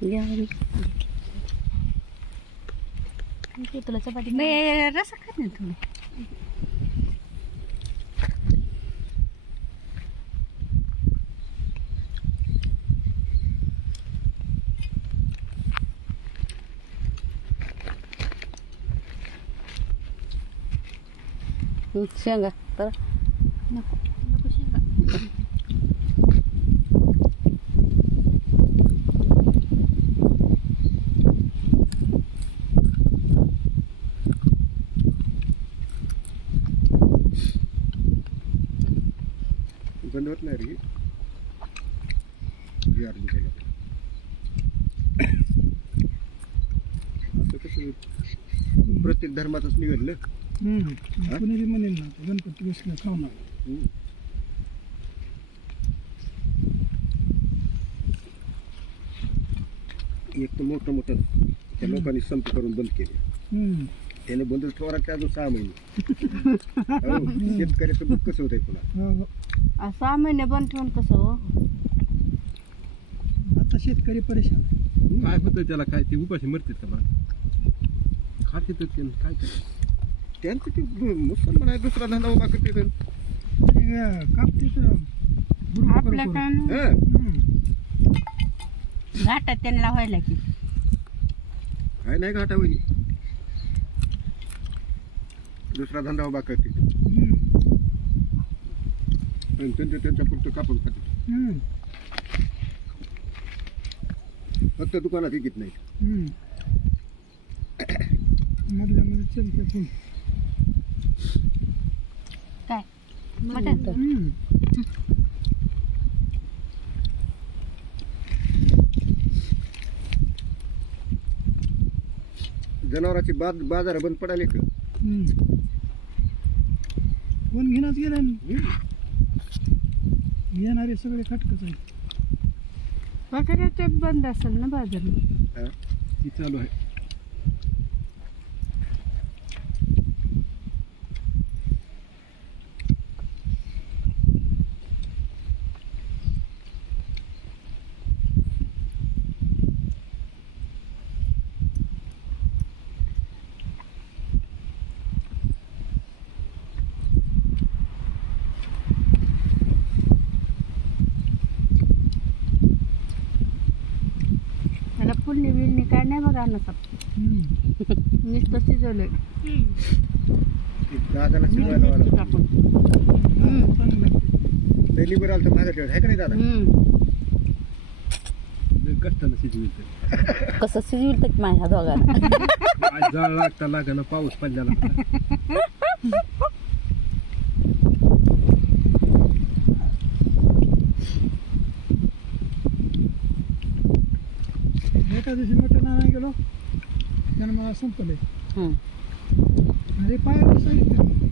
घ्या ते तुला चपाती नाही रसा खात नाही थोडं हं, शेंगा तर नको नको शेंगा हे अर्धी केलं. असं कसं प्रत्येक धर्मातच निघडलं कुणी बी म्हणेल ना गणपती बसले खाऊ नका एक तर मोठं मोठं त्या लोकांनी संप करून बंद केले. त्याने बंद ठेवा अजून सहा महिने. हो, शेतकऱ्याचं दुःख कसं होतंय पुन्हा. हो, हो. आ, सहा महिने बंद ठेवून कसं हो? आता शेतकरी परेशान आहे. काय होतं त्याला? काय ते उपाशी मरतात का माणसं खाते तर ते काय करतात त्यांचं ते मुसलमान आहे दुसरा धंदा उभा करते तर. ते, अं, कापते तर गुरु आपल्या करू- काय नाही. हं, हम्म. घाटात त्यांना व्हायला की. काय नाही घाटा वहिनी दुसरा धंदा उभा करते. आणि त्यांच्या त्यांच्या पुरतं कापून खाते. फक्त दुकानात विकत नाही हम्म. मधल्या मध्ये चलते फुल काय मटण हम्म. जनावरांची बाज बाजार बंद पडाले का हम्म. कोण घेण्याच गेलं येणारे सगळे खटकच आहे ते बंद असेल ना बाजार? ती चालू आहे त्याला फुलणी बिलणी काय नाही बघा नसत हम्म. नुसतं शिजवलंय. ते दादाला वाला टाकून हा, आलं तर आहे का नाही दादा? हम्म. लय कष्टानं शिजवी तर कसं शिजविल तर माझ्या दोघांना? आज जाळ लागता लागाना पाऊस पडल्याला एका दिवशी आणायला गेलो त्यानं मला संपले. अरे पायाला सांगितलं